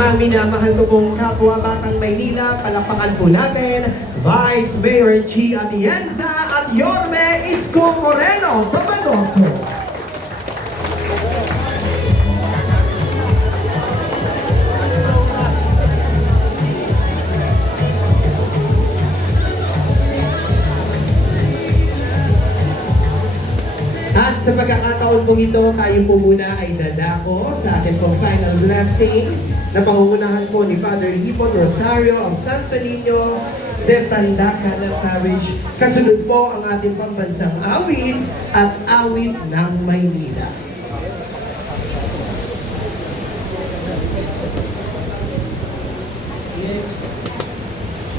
Mga minamahal ko pong kapwa Batang Maynila, palakpakan po natin, Vice Mayor G. Atienza at Yorme Isko Moreno Papagoso. At sa pagkakataon pong ito, tayo po muna ay dadako sa ating pong final blessing na pangungunahan po ni Father Lipon Rosario of Santo Niño de Pandacan Parish. Kasunod po ang ating pambansang awit at awit ng Maynila.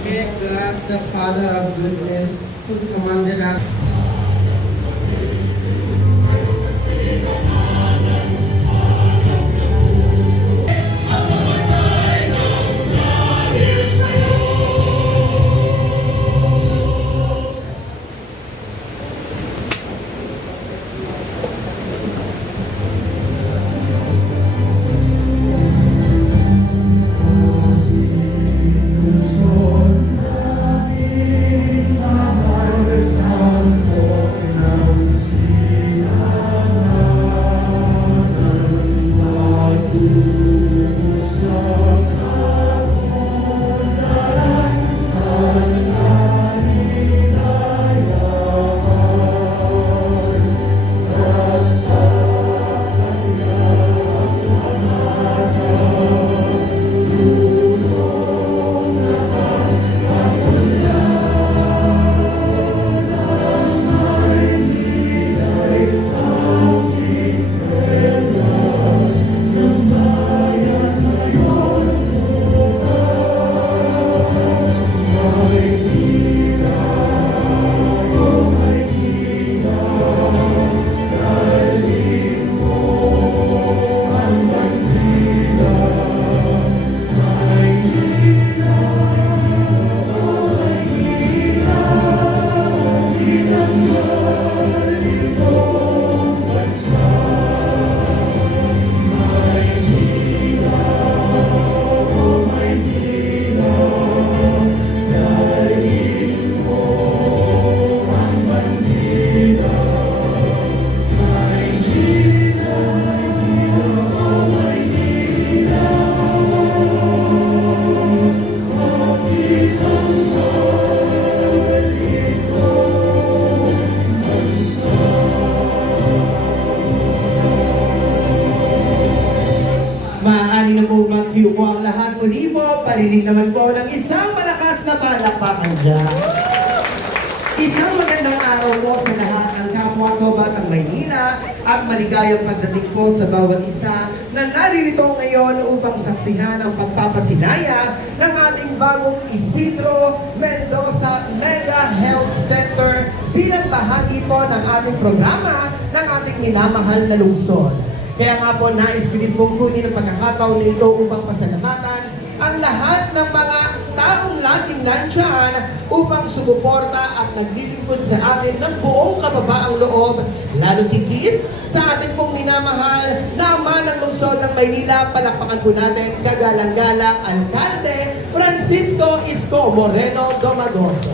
May God, the Father of goodness, who commanded us maaari na po magsiupo ang lahat. Muli po, parinig naman po ng isang malakas na palakpakan dyan. Isang magandang araw po sa lahat ng kapwa ko Batang Maynila at maligayang pagdating po sa bawat isa na naririto ngayon upang saksihan ang pagpapasinaya ng ating bagong Isidro Mendoza Mega Health Center bilang bahagi po ng ating programa ng ating minamahal na lungsod. Kaya nga po, nais ko din pong kunin ang pagkakataon na ito upang pasalamatan ang lahat ng mga taong laging nandyan upang sumuporta at naglilingkod sa atin ng buong kababaang loob, lalo tigit sa ating pong minamahal na ama ng lungsod ng Maynila. Palakpakan po natin kagalang-galang Alcalde Francisco Isko Moreno Domagoso.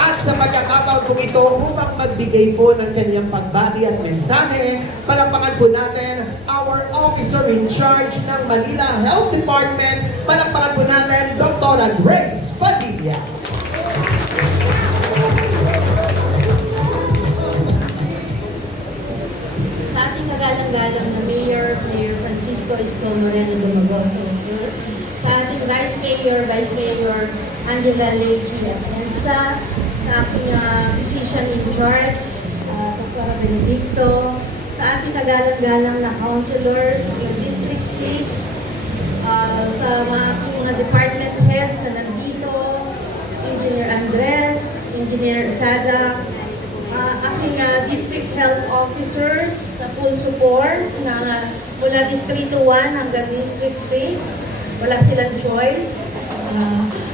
At sa pagkakataon po ito, upang magbigay po ng kanyang pagbati at mensahe, palakpakan po natin our officer in charge ng Manila Health Department. Palakpakan po natin Dr. Grace Padilla. Sa ating kagalang-galang na Mayor Francisco Isko Moreno Domagoso, sa ating Vice Mayor Angela Leiji Atienza, sa ating physician in charge, Dr. Benedicto, sa ating kagalang-galang na councilors ng District 6, sa mga department heads na nandito, Engineer Andres, Engineer Sada, aking district health officers na full support na mula Distrito 1 hanggang District 6, wala silang choice.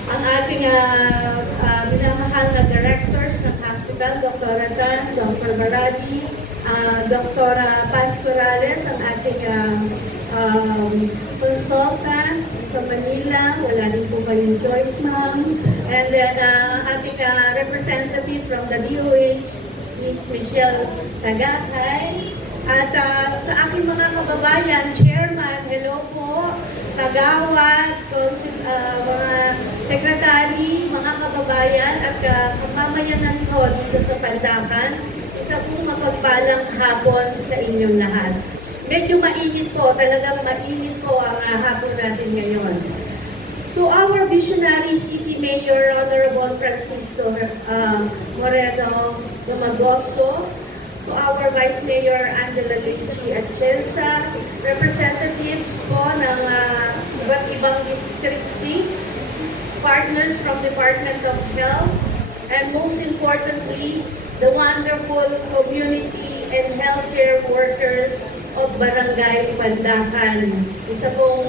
Ang ating minamahal na directors ng hospital, Dr. Ratan, Dr. Baradi, Dr. Paz Corrales, ang ating consultant sa Manila. Wala rin po kayong choice, ma'am. And then ating representative from the DOH, Ms. Michelle Tagakay. At sa aking mga kababayan, Chairman, hello po, kagawad, mga sekretary, mga kababayan at kapamayanan ko dito sa Pandakan. Isa pong mapagpalang hapon sa inyong lahat. Medyo mainit po, talagang mainit po ang hapon natin ngayon. To our visionary City Mayor, Honorable Francisco Moreno Dumagoso, to our Vice Mayor Angela Lechi Atienza, representatives po ng iba't ibang District 6, partners from Department of Health, and most importantly, the wonderful community and healthcare workers of Barangay Pandakan. Isa pong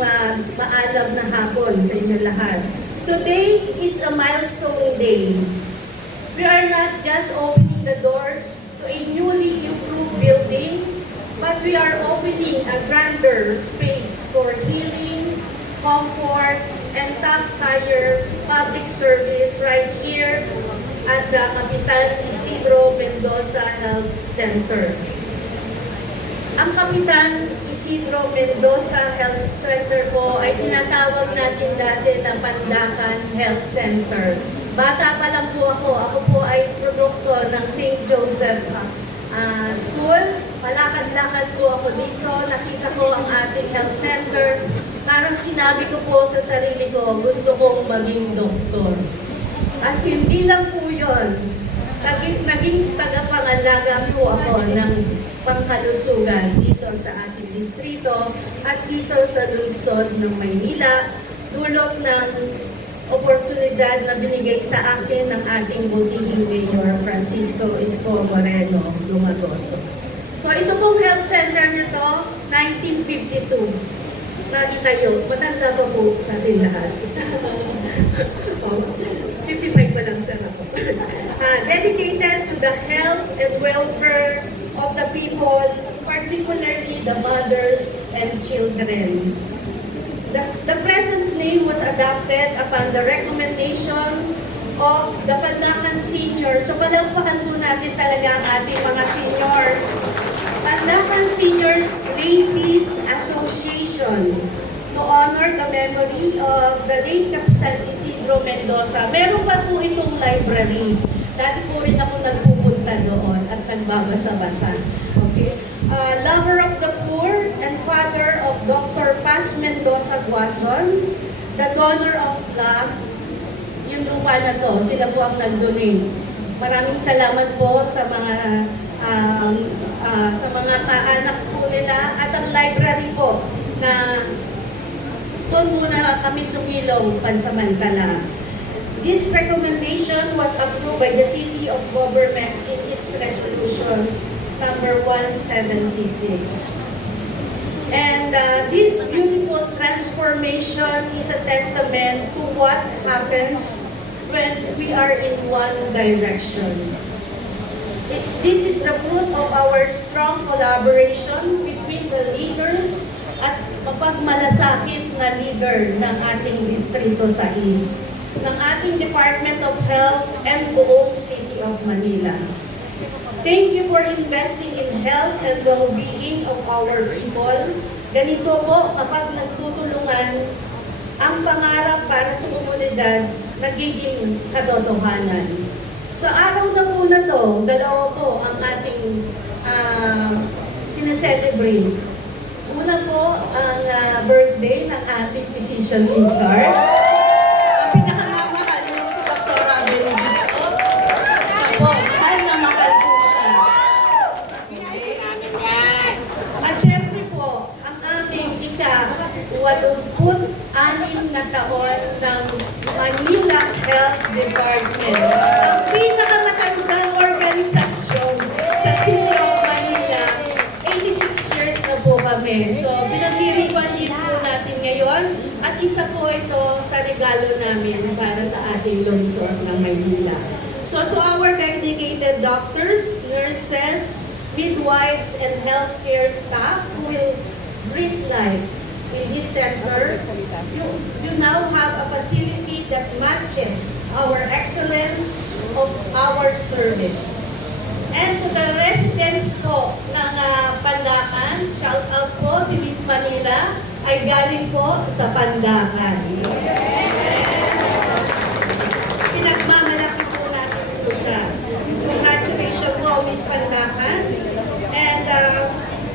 maalam na hapon sa inyo lahat. Today is a milestone day. We are not just opening the doors to a newly improved building, but we are opening a grander space for healing, comfort, and top-tier public service right here at the Kapitan Isidro Mendoza Health Center. Ang Kapitan Isidro Mendoza Health Center po ay tinatawag natin dati na Pandakan Health Center. Bata pa lang po ako. Ako po ay produkto ng St. Joseph School. Palakad-lakad po ako dito. Nakita ko ang ating health center. Parang sinabi ko po sa sarili ko, gusto kong maging doktor. At hindi lang po yun. Naging tagapangalaga po ako ng pangkalusugan dito sa ating distrito at dito sa lungsod ng Maynila. Dulot ng oportunidad na binigay sa akin ng ating butihing Mayor Francisco Isko Moreno Dumagoso. So ito pong health center nito, 1952 na itayo. Matanda pa po sa atin lahat. 55 pa lang sa ako. Dedicated to the health and welfare of the people, particularly the mothers and children. The present name was adopted upon the recommendation of the Pandakan Seniors. So palampakan po natin talaga ang ating mga seniors. Pandakan Seniors Ladies Association to honor the memory of the late Kapitan Isidro Mendoza. Meron pa po itong library. Dati po rin ako nagpupunta doon at nagbabasa-basa. Okay? Lover of the poor and father of Dr. Paz Mendoza Guason, the donor of love, yung lupa na to, sila po ang nag-donate. Maraming salamat po sa mga kaanak po nila at ang library po na doon muna kami sumilong pansamantala. This recommendation was approved by the City of Government in its resolution number 176. And this beautiful transformation is a testament to what happens when we are in one direction. This is the fruit of our strong collaboration between the leaders at mapagmalasakit na leader ng ating distrito sa East, ng ating Department of Health and buong City of Manila. Thank you for investing in health and well-being of our people. Ganito po, kapag nagtutulungan, ang pangarap para sa komunidad nagiging katotohanan. Sa araw na po na to, dalawa po ang ating sineselebrate. Una po ang birthday ng ating physician in charge. Ang pinakamamahal yung si Dr. Benedicto. Ako, mahal na mahal po siya. Okay? At syempre po, ang aming ika-86 na taon ng Manila Health Department. Ang pinakamatandang organisasyon sa City of Manila. 86 years na po kami. So, pinagdiriwan din po natin ngayon at isa po ito sa regalo namin para sa ating lungsod ng Maynila. So, to our dedicated doctors, nurses, midwives and healthcare staff who will breathe life in this center. You now have a facility that matches our excellence of our service. And to the residents po ng Pandakan, shout out po si Miss Manila ay galing po sa Pandakan. Pinagmamalaki po natin po siya. Congratulations po, Miss Pandakan. And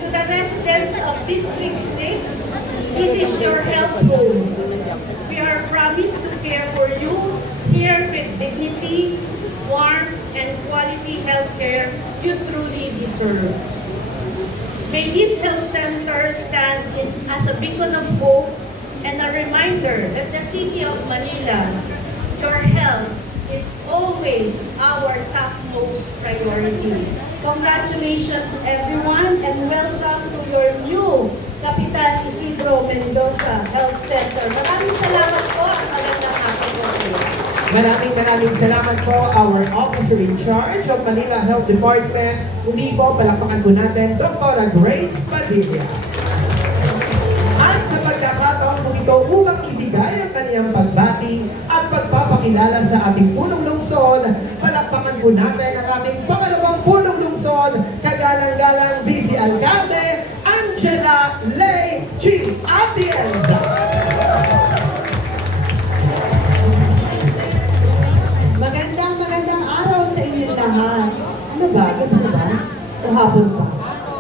to the residents of District 6, this is your health home. We are promised to care for you here with dignity, warmth, and quality health care you truly deserve. May this health center stand as a beacon of hope and a reminder that the city of Manila, your health is always our topmost priority. Congratulations everyone and welcome to your new Kapitan Isidro Mendoza Health Center. Maraming salamat po at magandang hapon po kayo. Maraming salamat po, our officer in charge of Manila Health Department. Muli po, palakpakan po natin, Dr. Grace Padilla. At sa pagkakataon po ito upang ibigay ang kaniyang pagbati at pagpapakilala sa ating punong lungsod, palakpakan po natin ang ating pangalawang punong lungsod, kagalang-galang Vice Alcalde, Angela Lei G. Atienza. Magandang araw sa inyong lahat. Ano ba? Gabi na ba? O hapon pa?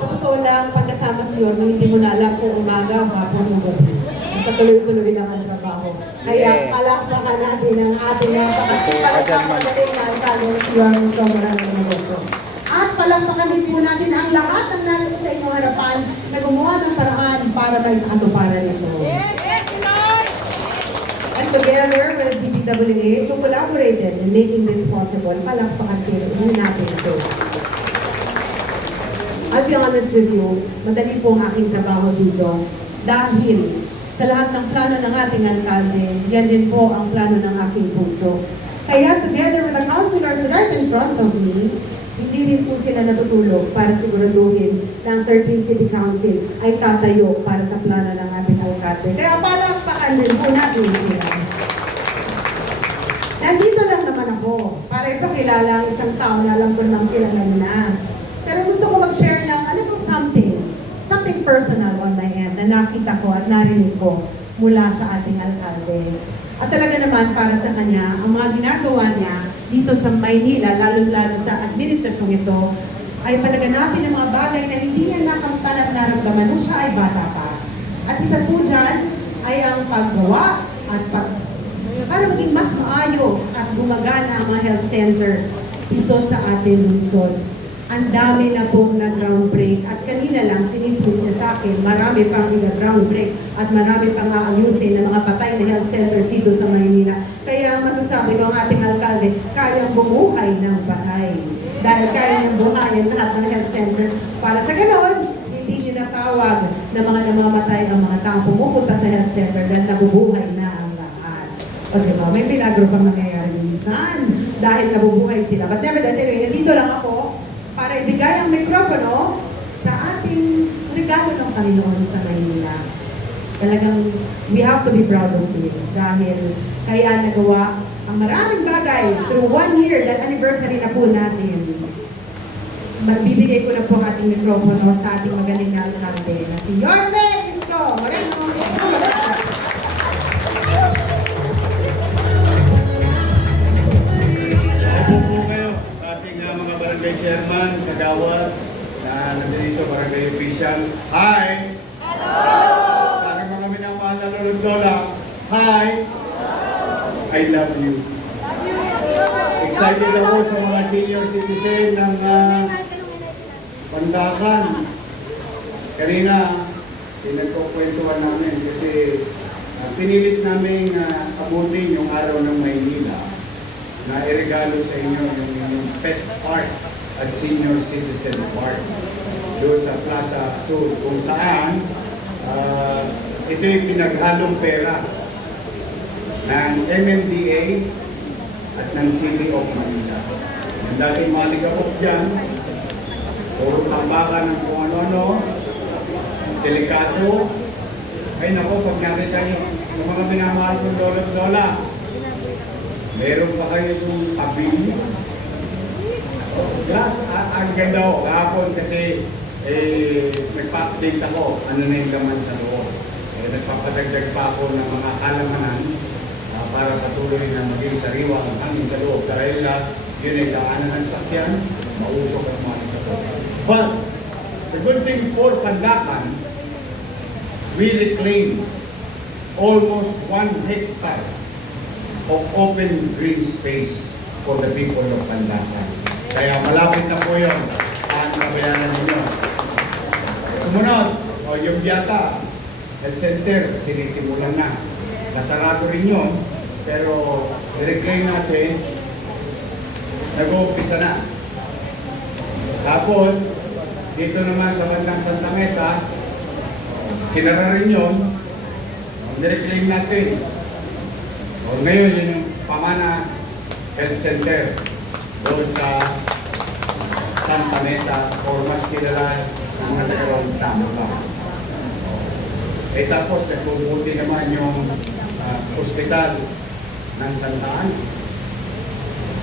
Sa totoo lang, pagkasama si Yorme, hindi mo na alam kung umaga o hapon o gabi. Basta tuloy-tuloy lang ang trabaho. Kaya palakpakan natin ang ating napakasipag at napakagaling na alkalde si Yorme Sobrano Magoso. At palakpakan din po natin ang lahat ng natin sa inyong harapan na gumawa ng paraan para may sa katuparan nito. And together with DPWH, who collaborated in making this possible, palakpakan din natin ito. I'll be honest with you, madali po ang aking trabaho dito dahil sa lahat ng plano ng ating alkalde, yan din po ang plano ng aking puso. Kaya together with the councilors right in front of me, hindi rin po sila natutulog para siguraduhin na ang 13th City Council ay tatayo para sa plano ng ating alkalde. Kaya palakpakan din po natin sila. Nandito lang naman ako para ipakilala ang isang tao na alam ko namang kilala na. Pero gusto ko mag-share ng a little something personal on my end na nakita ko at narinig ko mula sa ating alkalde. At talaga naman para sa kanya, ang mga ginagawa niya dito sa Maynila, lalo-lalo sa administrasyong ito, ay palaganapin ng mga bagay na hindi niya nakamtan at naramdaman nung siya ay bata pa. At isa po dyan ay ang paggawa at para maging mas maayos at gumagana ang mga health centers dito sa ating lungsod. Ang dami na pong nag-groundbreak at kanina lang sinismis niya sa akin, marami pang nag-groundbreak at marami pang aayusin ng mga patay na health centers dito sa Maynila. Kaya masasabi ko ang ating alkalde, kayang bumuhay ng patay. Dahil kaya niyang buhayin lahat ng health centers. Para sa ganon, hindi niyo natawag na mga namamatay ang mga taong pumupunta sa health center dahil nabubuhay na ang lahat. O diba, may milagro pang nangyayari minsan dahil nabubuhay sila. But nevertheless, anyway, nandito lang ako para ibigay ang mikropono sa ating regalo ng Panginoon sa Maynila. Talagang we have to be proud of this dahil kaya nagawa ang maraming bagay through 1 year, that anniversary na po natin. Magbibigay ko na po ang ating mikropono sa ating magaling na alkalde na si Yorme Isko Moreno. Mga barangay chairman, kagawad, na nandito, barangay official. Hi! Hello! Sa aking mga minamahal na lolo't lola, hi! I love you. Excited ako sa mga senior citizen ng Pandakan. Kanina, pinagkukwentuhan namin kasi pinilit namin abutin yung araw ng Maynila na iregalo sa inyo yung inyong pet park at senior citizen park doon sa Plaza Sur, kung saan ito yung pinaghalong pera ng MMDA at ng City of Manila. Ang dating maligabok dyan, puro tambakan ng kung ano-ano, delikado. Ay nako, pag nakita nyo sa mga minamahal kong lola at lola, meron pa kayo yung tabing. Glass, ang ganda ko. Kahapon kasi nagpa-update ako, ano na yung laman sa loob. Nagpapadagdag pa ako ng mga halamanan para patuloy na maging sariwa ang hangin sa loob. Dahil yun ay daanan ng sakyan, mausok at malikot. But, the good thing for Pandacan, we reclaim almost 1 hectare of open green space for the people of Pandacan. Kaya malapit na po yun ang kabayanan ninyo. Sumunod, yung Biata Health Center, sinisimulan na. Nasarado rin yun, pero i-reclaim natin, nag-uumpisa na. Tapos, dito naman sa bandang Santa Mesa, sinara rin yun, i-reclaim natin. Ngayon, yun yung Pamana Health Center doon sa Santa Mesa o mas kilala ng mga tagalong Tampa. Tapos nagbubuti naman yung hospital ng Santa Ana.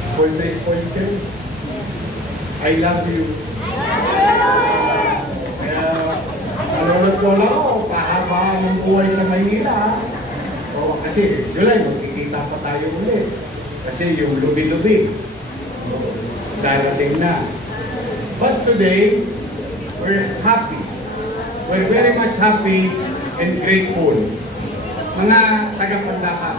Spoiled na spoiled kayo. I love you. Kaya nalulot lola ko, pahaba ng buhay sa Maynila. Kasi July, magkikita pa tayo ulit. Kasi yung lubi-lubi darating na. But today, we're happy. We're very much happy and grateful. Mga taga-Pandacan,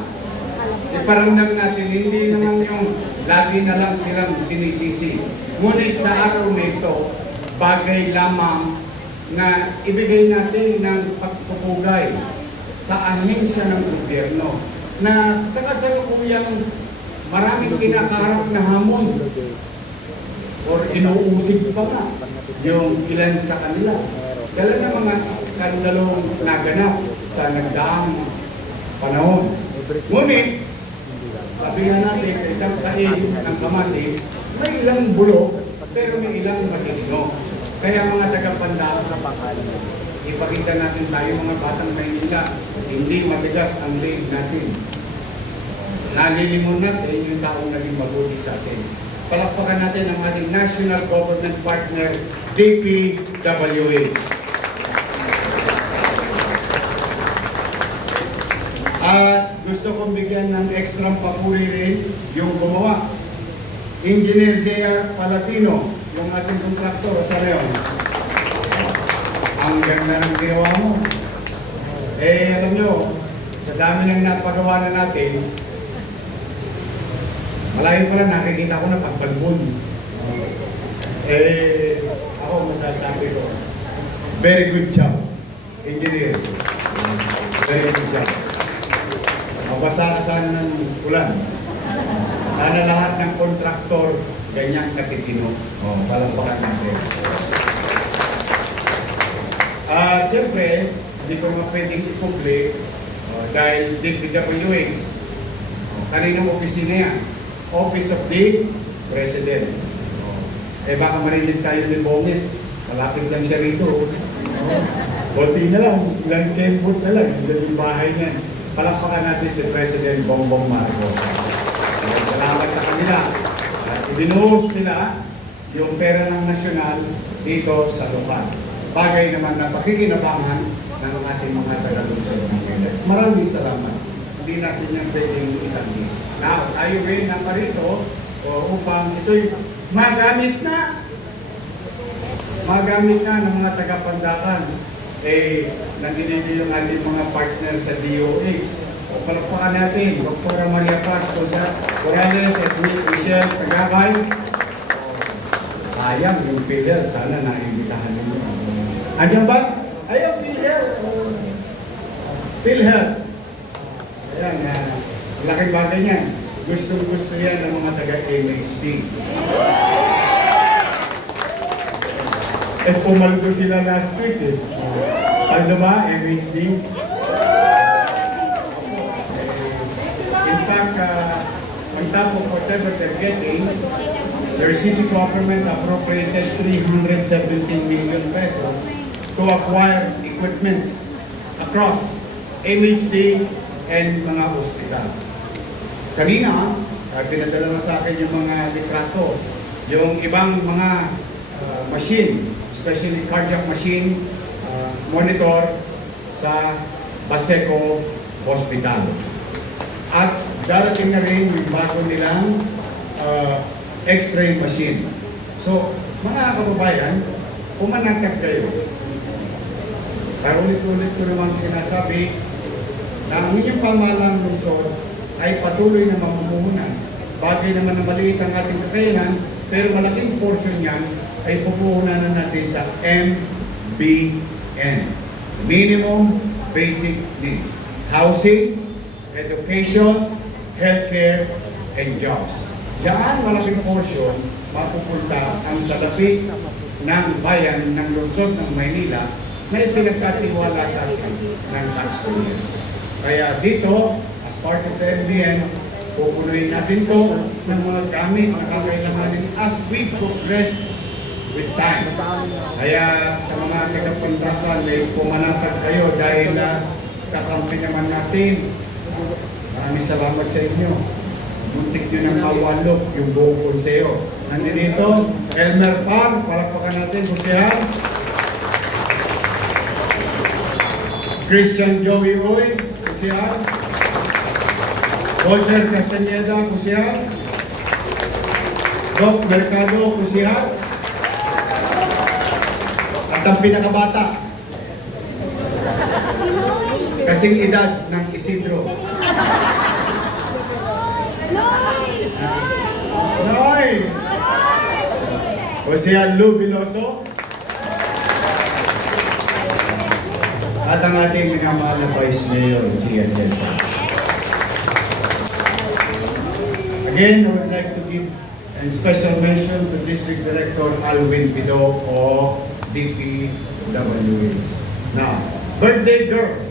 iparamdam natin, hindi naman yung lagi na lang silang sinisisi. Ngunit sa araw nito, bagay lamang na ibigay natin ng pagpupugay sa ahensya ng gobyerno na sa kasalukuyang maraming kinakaharap na hamon or inuusig pa nga yung ilan sa kanila. Dala ng mga iskandalong naganap sa nagdaang panahon. Ngunit, sabi nga natin sa isang kain ng kamatis, may ilang bulok, pero may ilang matinino. Kaya mga taga-Pandacan, ipakita natin tayo mga batang Maynila, hindi matigas ang leg natin. Nalilingon natin yung taong naging mabuti sa atin. Palakpakan natin ang ating national government partner, DPWH. At gusto kong bigyan ng extra papuri rin yung gumawa. Engineer J.R. Palatino, yung ating kontraktor sa ngayon. Ang ganda ng ginawa mo. Alam nyo, sa dami ng napagawa na natin, malayo pa lang nakikita ko na pagbalbon. Ako masasabi ko, very good job, engineer. Very good job. Mabasa ka sana ng ulan. Sana lahat ng kontraktor ganyang katitino. Palakpakan natin. At siyempre, hindi ko naman pwedeng i-public dahil DPWH, kaninang opisina yan? Office of the President. Baka marinig tayo ni Bongit. Malapit lang siya rito. Buti na lang, ilang kembot na lang, nandiyan yung bahay niyan. Palakpakan natin si President Bongbong Marcos. Salamat sa kanila. At ibinuhos nila yung pera ng nasyonal dito sa lokal. Bagay naman na pakikinabangan ng ating mga taga-lungsod ng Maynila. Maraming salamat. Hindi natin yan pwedeng itanggi. Now, tayo ngayon na parito upang ito'y magamit na. Magamit na ng mga taga-Pandacan. Nandito yung ating mga partner sa DOH. Palakpakan natin, Dr. Maria Paz, Rosa Morales, at Miss Michelle Tagakay. Sayang yung PhilHealth, sana naimbitahan nyo. Andiyan ba? Ayaw, PhilHealth. PhilHealth. Ayan, malaking bagay niyan. Gusto yan ng mga taga-MHD. Pumaldo sila last week eh. Ano ba, MHD? In fact, on top of whatever they're getting, their city government appropriated 317 million pesos to acquire equipments across MHD and mga ospital. Kanina, pinadala na sa akin yung mga litrato, yung ibang mga machine, especially cardiac machine, monitor sa Baseco Hospital. At darating na rin yung bago nilang X-ray machine. So, mga kababayan, pumanatag kayo. Pero ulit-ulit ko naman sinasabi na ang inyong pamahalang lungsod ay patuloy na mamumuhunan. Bagay naman na maliit ang ating kakayanan, pero malaking portion yan ay pupuhunan na natin sa MBN. Minimum Basic Needs. Housing, education, healthcare, and jobs. Diyan malaking portion mapupunta ang salapi ng bayan ng lungsod ng Maynila na ipinagkatiwala sa atin ng taxpayers. Kaya dito, as part of the MBN, pupunuin natin to ng mga gamit na kakailanganin as we progress with time. Kaya sa mga tagapagtrapan, may pumanatag kayo dahil kakampi naman natin. Maraming salamat sa inyo. Muntik nyo nang mawalok yung buong konseyo. Nandito, Elmer Pang, palakpakan natin, Kusihan. Christian Joey Oy, Kusihan. Walter Castañeda, Kusihan. Doc Mercado, Kusihan. At ang pinakabata, kasing edad ng Isidro. Noy! Jose Lu Biloso. At ang ating minamahal na Vice Mayor, Gia Chelsa. Again, I would like to give a special mention to District Director Alwin Pido of DPWH. Now, birthday girl.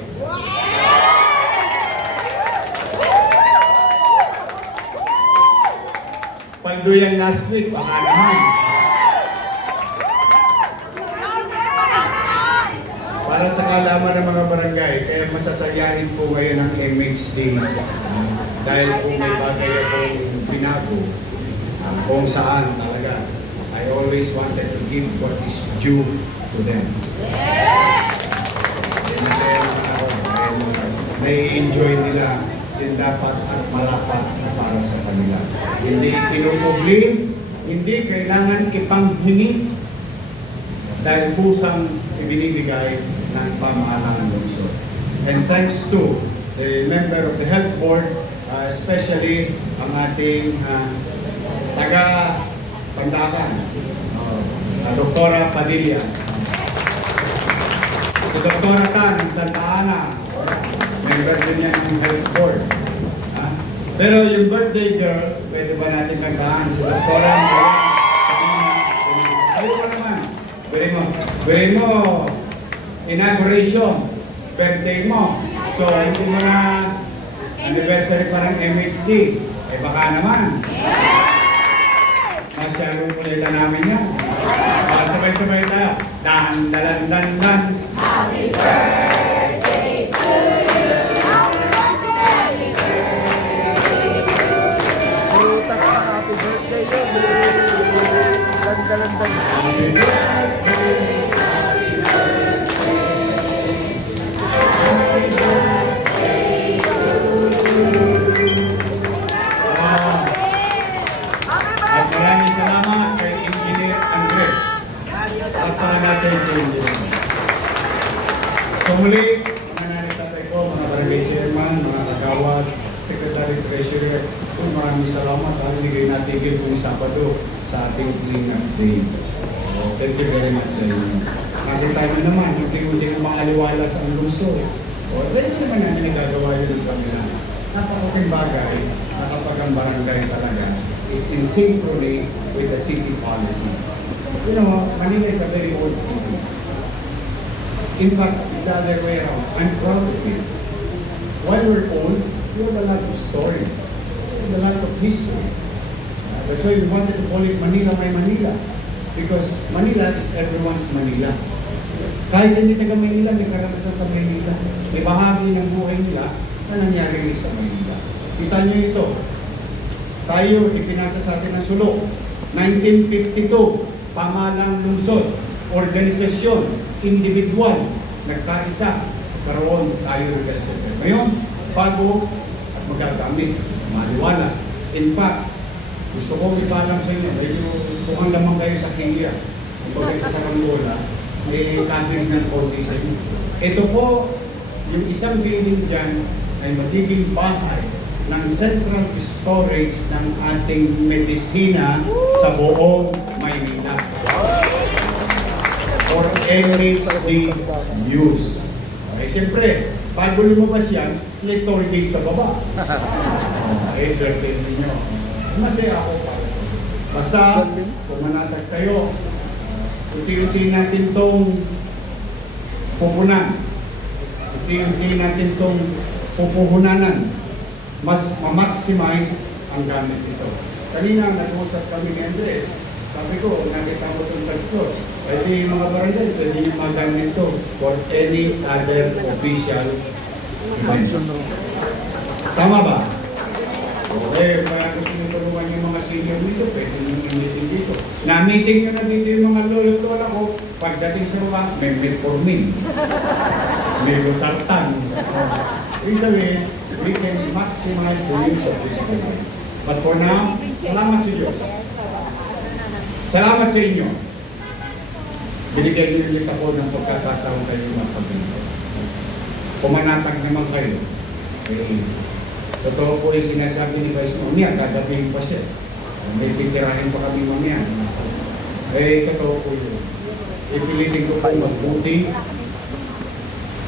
Paldo yan last week, baka naman. Para sa kalaman ng mga barangay, kaya masasayahin po ngayon ang MHD dahil kung may bagay akong binago, kung saan talaga, I always wanted to give what is due to them. Masaya mga tao, nai-enjoy nila yung dapat at malapat na para sa kanila. Hindi kinukubli, hindi kailangan ipanghingi dahil kusang ibinibigay ng pamahalaan ng lungsod. And thanks to the member of the health board, especially ang ating taga-Pandakan, Doktora Padilla. Si Doktora Tan, Santa Ana, member din yan ng health board. Pero yung birthday girl, pwede ba natin kantahan? Si Doktora ayaw ko naman. Beri mo, inauguration, birthday mo. So, hindi mo na anniversary pa ng MHD. Eh baka naman. Masyadong kulitan namin yan. Sabay-sabay tayo. Dan, dalan, dan, dan. Happy birthday to you. Happy birthday to you. Butas na happy birthday yun. Ganda-ganda. Happy birthday. Happy birthday. Happy birthday to you. At maraming salamat kay Engineer Andres. Pakpakan natin si Engineer. So muli, mga nanay-tatay ko, mga barangay chairman, mga kagawad, secretary treasurer, maraming salamat at hindi kayo natigil kung Sabado sa ating clean-up day. Thank you very much sa inyo. Nakita nyo naman, hindi na maaliwala sa ang lungsod. Hindi naman namin nagagawa yun ng kamila. Napakaking bagay na kapag ang barangay talaga is in synchrony with the city policy. You know, Manila is a very old city. In fact, it's the other way around. I'm proud of it. While we're old, we have a lot of story. We have a lot of history. That's why we wanted to call it Manila, My Manila. Because Manila is everyone's Manila. Kahit hindi taga Manila, may karanasan sa Manila. May bahagi ng buhay nila na nangyari sa Manila. Kita niyo ito. Tayo, ipinasa sa atin ng sulok. 1952, pamahalang lungsod, organisasyon, individual, nagkaisa, karoon tayo ng health center. Ngayon, bago at magagamit, maliwalas. In fact, gusto kong ipalam sa inyo, medyo mukhang lamang kayo sa Kenya. Kung bagay sa Saranggola, may kabig ng konti sa inyo. Ito po, yung isang building dyan ay magiging bahay ng central storage ng ating medisina sa buong Maynila. For MHD use. Eh, siyempre, bago lumabas yan, may toll gate sa baba. Eh, certain ninyo. Masaya ako para sa inyo. Basta, kung manatag kayo, unti-unti natin tong pupunan. Unti-unti natin tong pupuhunanan. Mas ma-maximize ang gamit ito. Kanina, nag-uusap kami ni Andres. Sabi ko, nakita mo itong tagpo. Pwede yung mga barangay, pwede yung magamit ito for any other official events. Tama ba? Eh, kaya gusto nyo tulungan yung mga senior dito, pwede nyo i-meeting dito. Na-meeting nyo na dito yung mga lolo-lola ko, pagdating sa mga, may metformin, may losartan. Ibig sabihin, we can maximize the use of this program. But for now, salamat sa Diyos. Salamat sa inyo. Binigyan niyo ulit ako ng pagkakataon kayo magpagdito. Pumanatag naman kayo. Eh, totoo po yung sinasabi ni Vice Mamaya, gagabihin pa siya. May titirahin pa kami mamaya. Eh, totoo po yun. Ipilitin ko po magbuti,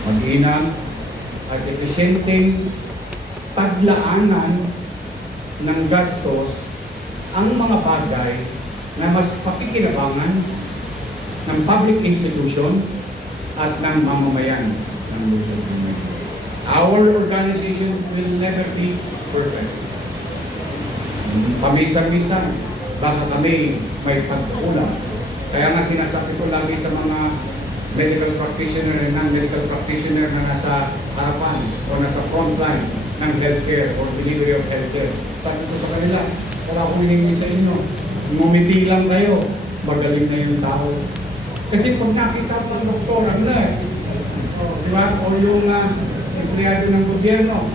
mag-inam, at episyenteng paglaanan ng gastos ang mga bagay na mas pakikinabangan ng public institution at ng mamamayan ng Luzon. Our organization will never be perfect. Pamisan-misan, baka kami may pagkukulang. Kaya nga sinasabi ko lagi sa mga medical practitioner and non-medical practitioner na nasa harapan o nasa frontline ng healthcare or delivery of healthcare. Sabi ko sa kanila, wala akong hihingi sa inyo. Ngumiti lang kayo, magaling na yung tao. Kasi pag nakita po ang doktor, ang nurse, di ba? O yung empleyado ng gobyerno,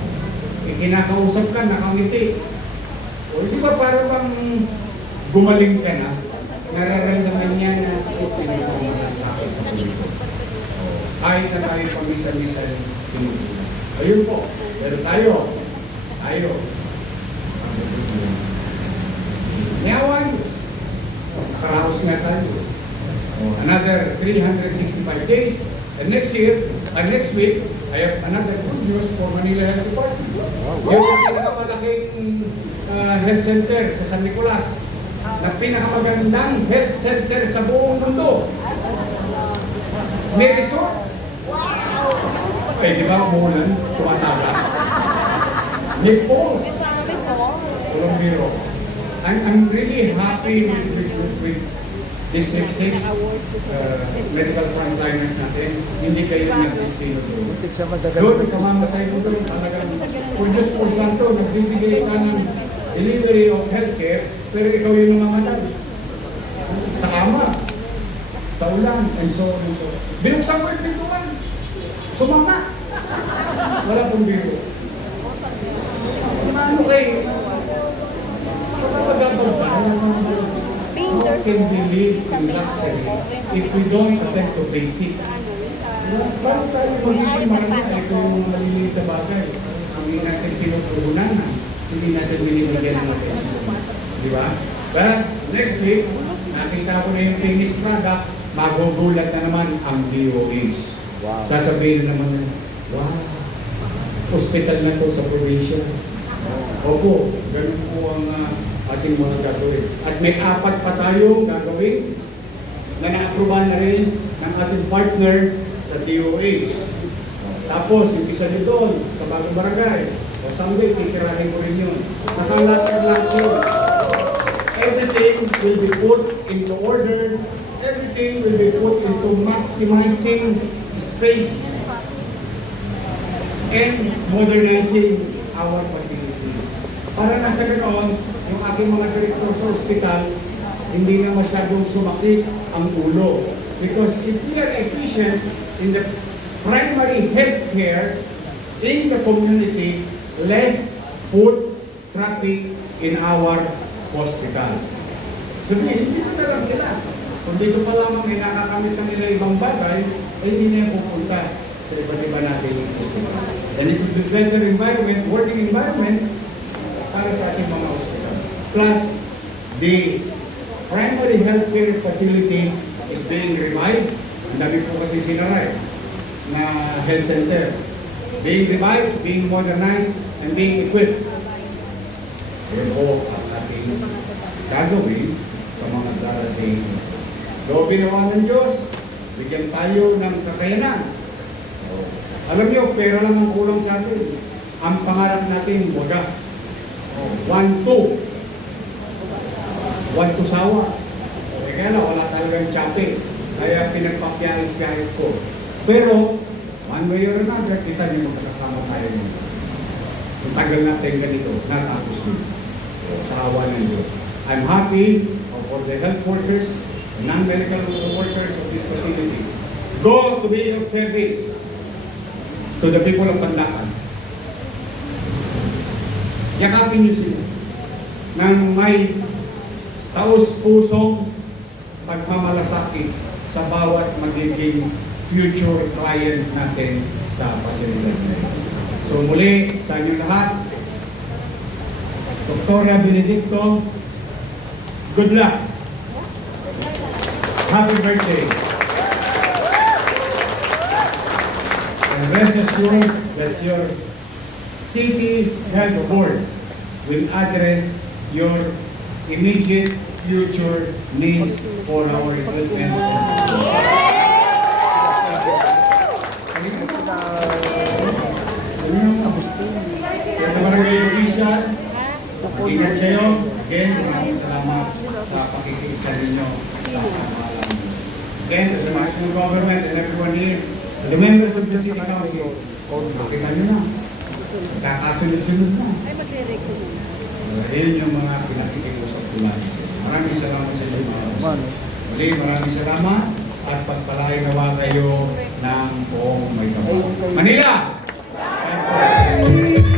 kinakausap ka, nakangiti. O di ba parang bang gumaling ka na, nararamdaman niya na pinagpamalas sa akin. Kahit na tayo pamisa-misa tinutulong. Ayun po, pero tayo, Niyawan Diyos. Nakaraos nga tayo. Another 365 days. And next year, next week, I have another good news for Manila Health Department. Yung pinakamalaking health center sa San Nicolas. Na pinakamagandang health center sa buong mundo. May resort. Ay, di ba umulan? Tumatagas. May pools. Walang biro. I'm really happy with this next 6 medical frontliners natin. Hindi kayo nag-destino doon. Doon, may kamamatay mo doon. Talagang, kung Diyos po Santo, nagbibigay ka ng delivery of healthcare, pero ikaw yung namamatay. Sa kama, sa ulan, and so on and so on. Binuksan ko yung pintuan. Sumama. Wala pong biro. Sumano kayo? How can we live in luxury if we don't attend to basic? Bakit tayo magiging marami? Ito yung maliliit na bagay. Hindi natin pinupuhunan na. Hindi natin binibigyan ng attention. Di ba? But next week, nakita ko na yung finished product, magugulat na naman ang DOH. Wow. Sasabihin naman, wow, hospital na to sa probinsya. Opo, ganun po ang ating mga gagawin. At may 4 pa tayong gagawin na na-aprobahan na rin ng ating partner sa DOH. Tapos, yung isa nyo doon, sa bagong barangay, o someday, titirahin ko rin yun. Nakalatag lang yun. everything will be put into order, everything will be put into maximizing space and modernizing our facility. Para na sa ganoon, yung aking mga direktor sa ospital, hindi na masyadong sumakit ang ulo. Because if we are efficient in the primary health care in the community, less foot traffic in our hospital. Sabihin, hindi na lang sila. Kung dito pa lamang ay nakakamit na nila ibang bagay, ay hindi na yung pupunta sa iba't iba nating hospital. And it would be better environment, working environment, para sa ating mga hospital. Plus, the primary healthcare facility is being revived. Ang dami po kasi sinara na health center. Being revived, being modernized, and being equipped. Yan po ang ating gagawin sa mga darating. Though binawa ng Diyos, bigyan tayo ng kakayanan. Alam niyo, pera lang ang kulang sa atin. Ang pangarap natin, wagas. 1-2. 1-2 sawa. Kaya lang, wala talagang tsape. Kaya pinagpapiyahit-piyahit ko. Pero, one way or another, kita niyo magkakasama tayo nito. Kung tagal natin ganito, natapos din. Sa awa ng Diyos. I'm happy for the health workers, the non-medical workers of this facility. Go to be of service to the people of Pandacan. Yakapin niyo sila ng may taos-pusong pagmamalasakit sa bawat magiging future client natin sa pasilidad na ito. So muli, sa inyo lahat, Dr. Benedicto, good luck. Happy birthday. And rest assured that your City Health Board will address your immediate future needs for our equipment. Kaya Barangay Official, ingat kayo. Again, maraming salamat sa pakikiisa ninyo sa pamahalaan ng Diyos. Again, to the national government and everyone here, to the members of the City Council, makita nyo na. Kakasunod-sunod na. Ayun yung mga pinakikiusap ko lagi sa inyo. Maraming salamat sa inyo mga usap. Muli, maraming salamat at pagpalain nawa kayo ng buong may kapal. Manila! Thank you.